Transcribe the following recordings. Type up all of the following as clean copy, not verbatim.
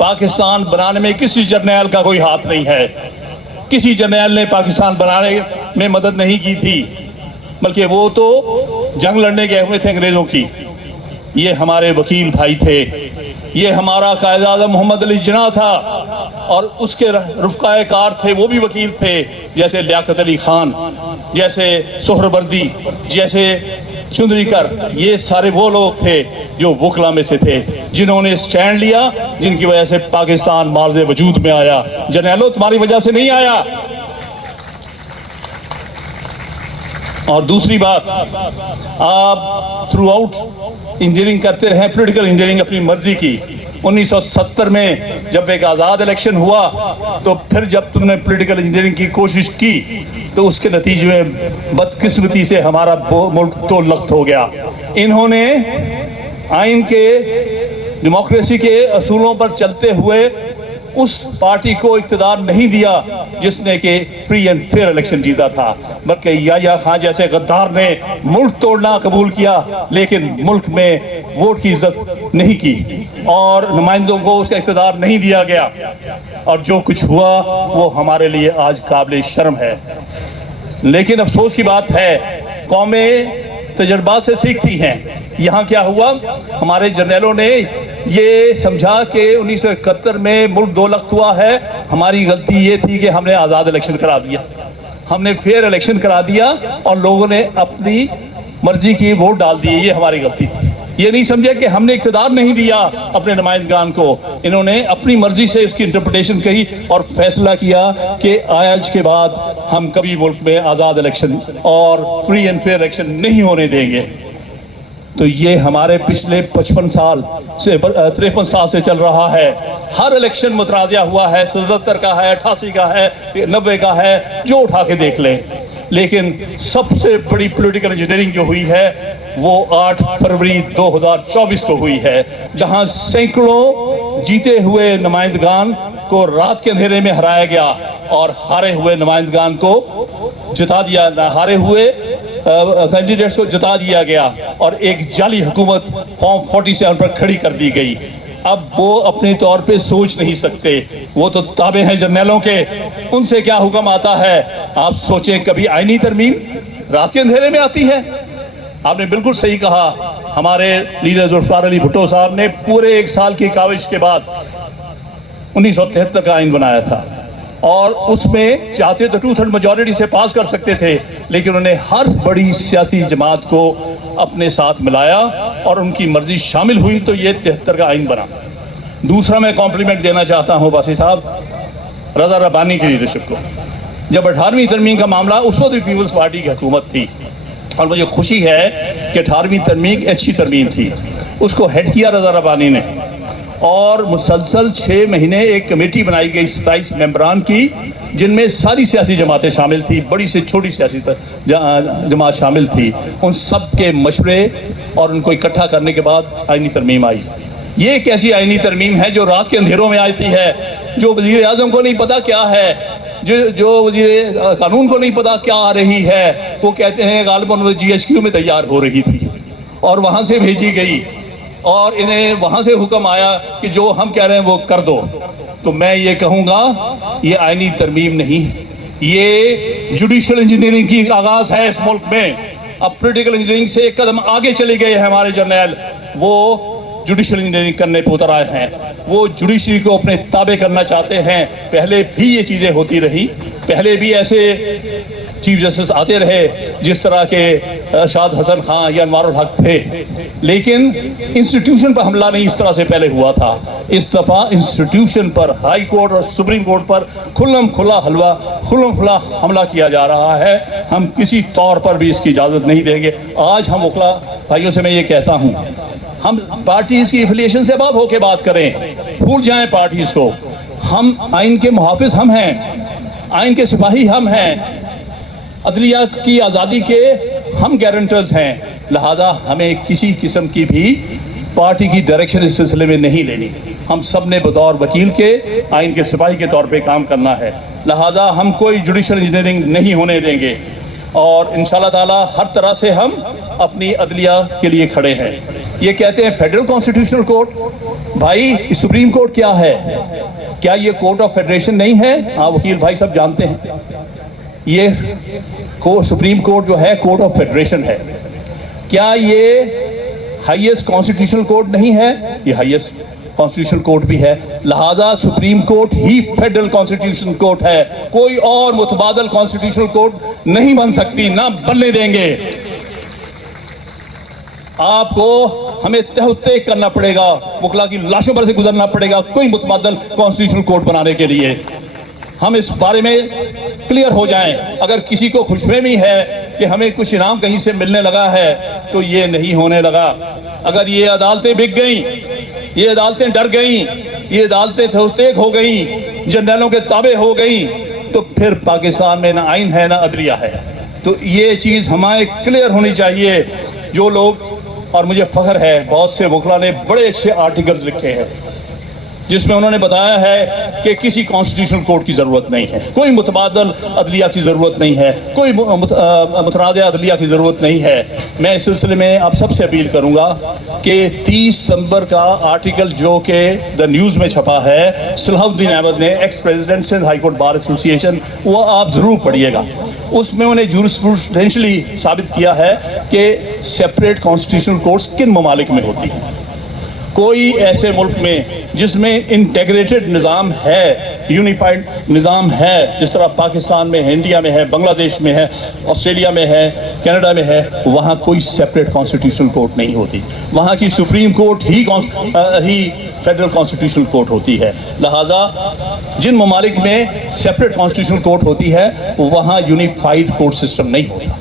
पाकिस्तान बनाने में किसी जर्नैल का कोई हाथ नहीं है। किसी जर्नैल ने पाकिस्तान बनाने में मदद नहीं की थी, बल्कि वो तो जंग लड़ने गए हुए थे अंग्रेज़ों की। ये हमारे वकील भाई थे, ये हमारा कायद-ए-आज़म मोहम्मद अली जिन्ना था, और उसके रुफ़क़ाए कार थे, वो भी वकील थे, जैसे लियाकत अली खान, जैसे सोहरवर्दी, जैसे चुंदरीकर। ये सारे वो लोग थे जो वकला में से थे, जिन्होंने स्टैंड लिया, जिनकी वजह से पाकिस्तान मार्ज़े वजूद में आया। जर्नैलों, तुम्हारी वजह से नहीं आया। और दूसरी बात, आप थ्रू आउट इंजीनियरिंग करते रहे, पॉलिटिकल इंजीनियरिंग अपनी मर्जी की। 1970 में जब एक आज़ाद इलेक्शन हुआ, तो फिर जब तुमने पॉलिटिकल इंजीनियरिंग की कोशिश की, तो उसके नतीजे में बदकिस्मती से हमारा मुल्क दो लख्त हो गया। इन्होंने आइन के, डेमोक्रेसी के असूलों पर चलते हुए उस पार्टी को इक़्तिदार नहीं दिया जिसने कि फ्री एंड फेयर इलेक्शन जीता था, बल्कि याह्या खान जैसे गद्दार ने मुल्क तोड़ना कबूल किया, लेकिन मुल्क में वोट की इज्जत नहीं की और नुमाइंदों को उसका इक़्तिदार नहीं दिया गया। और जो कुछ हुआ वो हमारे लिए आज काबिल शर्म है। लेकिन अफसोस की बात है, कौमें तजर्बात से सीखती हैं। यहाँ क्या हुआ, हमारे जर्नैलों ने ये समझा कि 1971 में मुल्क दो लख्त हुआ है। हमारी गलती ये थी कि हमने आज़ाद इलेक्शन करा दिया, हमने फेयर इलेक्शन करा दिया और लोगों ने अपनी मर्जी की वोट डाल दिए। ये हमारी गलती थी। ये नहीं समझे कि हमने इक़्तिदार नहीं दिया अपने नुमाइंदगान को। इन्होंने अपनी मर्जी से इसकी इंटरप्रिटेशन कही और फैसला किया कि आज के बाद हम कभी मुल्क में आज़ाद इलेक्शन और फ्री एंड फेयर इलेक्शन नहीं होने देंगे। तो ये हमारे पिछले 55 साल से 53 साल से चल रहा है। हर इलेक्शन मुतराज़ा हुआ है, 77 का है, 88 का है, 90 का है, जो उठा के देख लें। लेकिन सबसे बड़ी पॉलिटिकल इंजीनियरिंग जो हुई है वो 8 फरवरी 2024 को हुई है, जहां सैकड़ों जीते हुए नुमाइंदगान को रात के अंधेरे में हराया गया और हारे हुए नुमाइंदगान को जिता दिया, हारे हुए कैंडिडेट्स को जिता दिया गया और एक जाली हुकूमत फॉर्म 47 पर खड़ी कर दी गई। अब वो अपने तौर पे सोच नहीं सकते, वो तो ताबे हैं जर्नैलों के, उनसे क्या हुक्म आता है। आप सोचें, कभी आईनी तरमीम रात के अंधेरे में आती है? आपने बिल्कुल सही कहा। हमारे लीडर जुल्फ़िकार अली भुट्टो साहब ने पूरे 1 साल की काविश के बाद 1973 का आइन बनाया था और उसमें चाहते तो 2/3 मेजॉरिटी से पास कर सकते थे, लेकिन उन्होंने हर बड़ी सियासी जमात को अपने साथ मिलाया और उनकी मर्जी शामिल हुई, तो ये 73 का आइन बना। दूसरा, मैं कॉम्प्लीमेंट देना चाहता हूँ बासी साहब, रज़ा रब्बानी की लीडरशिप को। जब 18वीं तरमीम का मामला, उस वक्त भी पीपल्स पार्टी की हुकूमत थी और मुझे खुशी है कि 18वीं तरमीम अच्छी तरमीम थी। उसको हेड किया रज़ा रब्बानी ने और मुसलसल 6 महीने एक कमेटी बनाई गई 27 मेंबरान की, जिनमें सारी सियासी जमातें शामिल थी, बड़ी से छोटी सियासी जमात शामिल थी। उन सब के मशवरे और उनको इकट्ठा करने के बाद आईनी तरमीम आई। ये एक ऐसी आईनी तरमीम है जो रात के अंधेरों में आती है, जो वज़ीर आज़म को नहीं पता क्या है, जो वज़ीर कानून को नहीं पता क्या आ रही है। वो कहते हैं गालिबन वो GHQ में तैयार हो रही थी और वहाँ से भेजी गई और इन्हें वहाँ से हुक्म आया कि जो हम कह रहे हैं वो कर दो। तो मैं ये कहूँगा, ये आईनी तरमीम नहीं, ये जुडिशल इंजीनियरिंग की आगाज़ है इस मुल्क में। अब पॉलिटिकल इंजीनियरिंग से एक कदम आगे चले गए हैं हमारे जर्नैल, वो जुडिशल इंजीनियरिंग करने पर उतर आए हैं। वो जुडिशरी को अपने ताबे करना चाहते हैं। पहले भी ये चीज़ें होती रही, पहले भी ऐसे चीफ जस्टिस आते रहे जिस तरह के शाद हसन खान या अनवारुल हक थे, लेकिन इंस्टीट्यूशन पर हमला नहीं इस तरह से पहले हुआ था। इस दफ़ा इंस्टीट्यूशन पर, हाई कोर्ट और सुप्रीम कोर्ट पर खुल्लम खुला हमला किया जा रहा है। हम किसी तौर पर भी इसकी इजाज़त नहीं देंगे। आज हम वकला भाइयों से मैं ये कहता हूँ, हम पार्टीज़ की एफिलिएशन से बात होकर बात करें, भूल जाएं पार्टीज़ को। हम आइन के मुहाफिज हम हैं, आइन के सिपाही हम हैं, अदलिया की आज़ादी के हम गारंटर्स हैं। लिहाजा हमें किसी किस्म की भी पार्टी की डायरेक्शन इस सिलसिले में नहीं लेनी। हम सब ने बतौर वकील के, आइन के सिपाही के तौर पे काम करना है। लिहाजा हम कोई जुडिशल इंजीनियरिंग नहीं होने देंगे और इंशाअल्लाह ताला हर तरह से हम अपनी अदलिया के लिए खड़े हैं। ये कहते हैं फेडरल कॉन्स्टिट्यूशनल कोर्ट। भाई सुप्रीम कोर्ट क्या है? क्या ये कोर्ट ऑफ फेडरेशन नहीं है? हाँ वकील भाई सब जानते हैं, ये सुप्रीम कोर्ट जो है कोर्ट ऑफ फेडरेशन है। क्या ये हाईएस्ट कॉन्स्टिट्यूशनल कोर्ट नहीं है? ये हाईएस्ट कॉन्स्टिट्यूशनल कोर्ट भी है। लिहाजा सुप्रीम कोर्ट ही फेडरल कॉन्स्टिट्यूशनल कोर्ट है, कोई और मुतबादल कॉन्स्टिट्यूशनल कोर्ट नहीं बन सकती, ना बनने देंगे। आपको हमें तहते करना पड़ेगा, वकला की लाशों पर से गुजरना पड़ेगा कोई मुतबादल कॉन्स्टिट्यूशनल कोर्ट बनाने के लिए। हम इस बारे में क्लियर हो जाएं। अगर किसी को खुशफहमी है कि हमें कुछ इनाम कहीं से मिलने लगा है, तो ये नहीं होने लगा। अगर ये अदालतें बिक गईं, ये अदालतें डर गईं, ये अदालतें तहतेक हो गईं, जर्नलों के ताबे हो गईं, तो फिर पाकिस्तान में ना आइन है ना अदलिया है। तो ये चीज़ हमारे क्लियर होनी चाहिए। जो लोग, और मुझे फख्र है बहुत से वकला ने बड़े अच्छे आर्टिकल्स लिखे हैं जिसमें उन्होंने बताया है कि किसी कॉन्स्टिट्यूशनल कोर्ट की ज़रूरत नहीं है, कोई मुतबादल अदलिया की ज़रूरत नहीं है, कोई मुतनाज़ अदलिया की ज़रूरत नहीं है। मैं इस सिलसिले में आप सबसे अपील करूँगा कि 30 सितंबर का आर्टिकल जो कि द न्यूज़ में छपा है सलाहुद्दीन अहमद ने, ex president Sindh high court bar association, वो आप ज़रूर पढ़िएगा। उसमें उन्हें जूरिस्प्रूडेंशियली साबित किया है कि सेपरेट कॉन्स्टिट्यूशनल कोर्ट्स किन ममालिक में होती हैं। कोई ऐसे मुल्क में जिसमें इंटेग्रेटेड निज़ाम है, यूनिफाइड निज़ाम है, जिस तरह पाकिस्तान में है, इंडिया में है, बांग्लादेश में है, ऑस्ट्रेलिया में है, कनाडा में है, वहाँ कोई सेपरेट कॉन्स्टिट्यूशनल कोर्ट नहीं होती। वहाँ की सुप्रीम कोर्ट ही फेडरल कॉन्स्टिट्यूशनल कोर्ट होती है। लिहाजा जिन ममालिक में सेपरेट कॉन्स्टिट्यूशनल कोर्ट होती है वहाँ यूनिफाइड कोर्ट सिस्टम नहीं होता,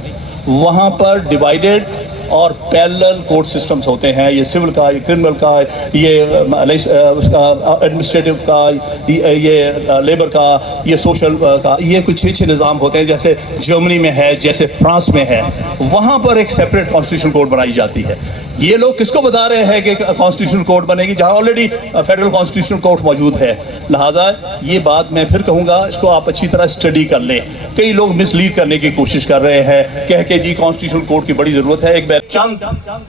वहाँ पर डिवाइडेड और पैरेलल कोर्ट सिस्टम्स होते हैं। ये सिविल का, ये क्रिमिनल का, ये एडमिनिस्ट्रेटिव का, ये लेबर का, ये सोशल का, ये कुछ अच्छे निज़ाम होते हैं। जैसे जर्मनी में है, जैसे फ्रांस में है, वहाँ पर एक सेपरेट कॉन्स्टिट्यूशनल कोर्ट बनाई जाती है। ये लोग किसको बता रहे हैं कि कॉन्स्टिट्यूशनल कोर्ट बनेगी जहाँ ऑलरेडी फेडरल कॉन्स्टिट्यूशनल कोर्ट मौजूद है। लिहाजा ये बात मैं फिर कहूँगा, इसको आप अच्छी तरह स्टडी कर लें। कई लोग मिसलीड करने की कोशिश कर रहे हैं, कह के जी कॉन्स्टिट्यूशनल कोर्ट की बड़ी ज़रूरत है। एक चंद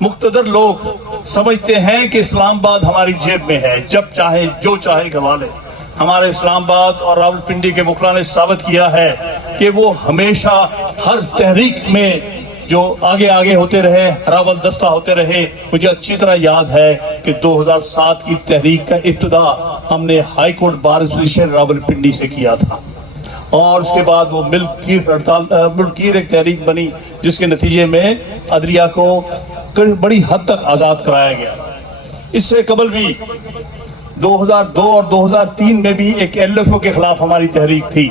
मुख्तदर लोग समझते हैं कि इस्लामाबाद हमारी जेब में है, जब चाहे जो चाहे गवा ले। हमारे इस्लामाबाद और रावलपिंडी के वकला ने साबित किया है कि वो हमेशा हर तहरीक में जो आगे आगे होते रहे, हरावल दस्ता होते रहे। मुझे अच्छी तरह याद है कि 2007 की तहरीक का इब्तिदा हमने high court bar association Rawalpindi से किया था, और उसके बाद वो मिल्क कीर एक तहरीक बनी जिसके नतीजे में अदलिया को बड़ी हद तक आज़ाद कराया गया। इससे कबल भी 2002 और 2003 में भी एक LFO के खिलाफ हमारी तहरीक थी।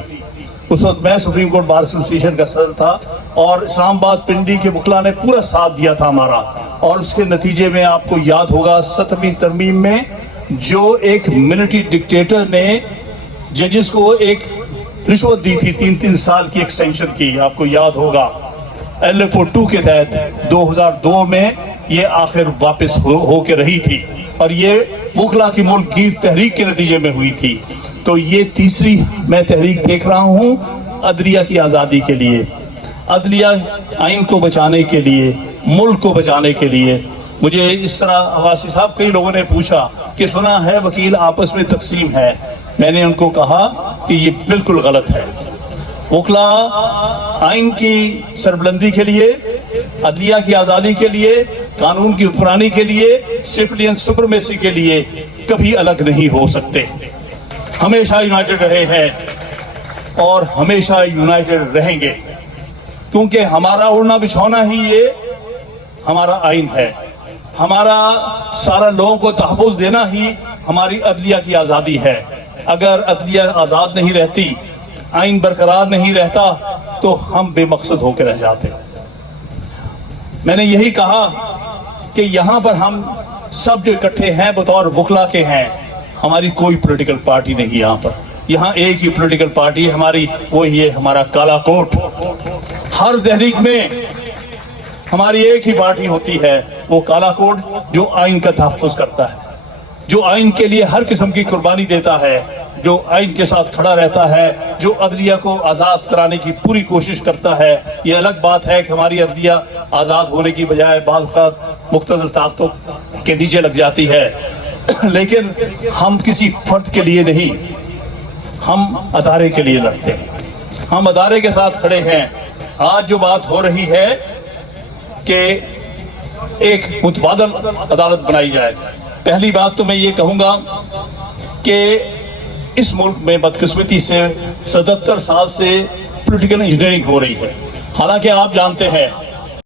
उस वक्त मैं सुप्रीम कोर्ट बार एसोसिएशन का सदर था और इस्लामाबाद पिंडी के वकला ने पूरा साथ दिया था हमारा। और उसके नतीजे में आपको याद होगा 17वीं तरमीम में जो एक मिलिट्री डिक्टेटर ने जजेस को एक रिश्वत दी थी 3-3 साल की एक्सटेंशन की, आपको याद होगा। LFO 2 के तहत 2002 में ये आखिर वापस हो के रही थी, और ये वकला की मुल्कगीर तहरीक के नतीजे में हुई थी। तो ये तीसरी मैं तहरीक देख रहा हूँ अदलिया की आज़ादी के लिए, अदलिया आइन को बचाने के लिए, मुल्क को बचाने के लिए। मुझे इस तरह अवासी साहब, कई लोगों ने पूछा कि सुना है वकील आपस में तकसीम है। मैंने उनको कहा कि ये बिल्कुल गलत है। वकला आइन की सरबलंदी के लिए, अदलिया की आज़ादी के लिए, कानून की हुक्मरानी के लिए, सिविलियन सुप्रीमेसी के लिए कभी अलग नहीं हो सकते। हमेशा यूनाइटेड रहे हैं और हमेशा यूनाइटेड रहेंगे, क्योंकि हमारा उड़ना बिछौना ही ये हमारा आइन है। हमारा सारा लोगों को तहफ़्फ़ुज़ देना ही हमारी अदलिया की आज़ादी है। अगर अदलिया आज़ाद नहीं रहती, आइन बरकरार नहीं रहता, तो हम बेमकसद होकर रह जाते। मैंने यही कहा कि यहाँ पर हम सब जो इकट्ठे हैं बतौर वकला के हैं, हमारी कोई पॉलिटिकल पार्टी नहीं यहाँ पर। यहाँ एक ही पॉलिटिकल पार्टी है हमारी, वो ये हमारा काला कोट। हर तहरीक में हमारी एक ही पार्टी होती है, वो काला कोट, जो आइन का तहफ़्फ़ुज़ करता है, जो आइन के लिए हर किस्म की कुर्बानी देता है, जो आइन के साथ खड़ा रहता है, जो अदलिया को आज़ाद कराने की पूरी कोशिश करता है। ये अलग बात है कि हमारी अदलिया आज़ाद होने की बजाय बाज़ मुख्तलिफ़ ताकतों के नीचे लग जाती है, लेकिन हम किसी फर्द के लिए नहीं, हम अदारे के लिए लड़ते हैं, हम अदारे के साथ खड़े हैं। आज जो बात हो रही है कि एक मुतबादल अदालत बनाई जाए, पहली बात तो मैं ये कहूँगा कि इस मुल्क में बदकिस्मती से 77 साल से पॉलिटिकल इंजीनियरिंग हो रही है। हालांकि आप जानते हैं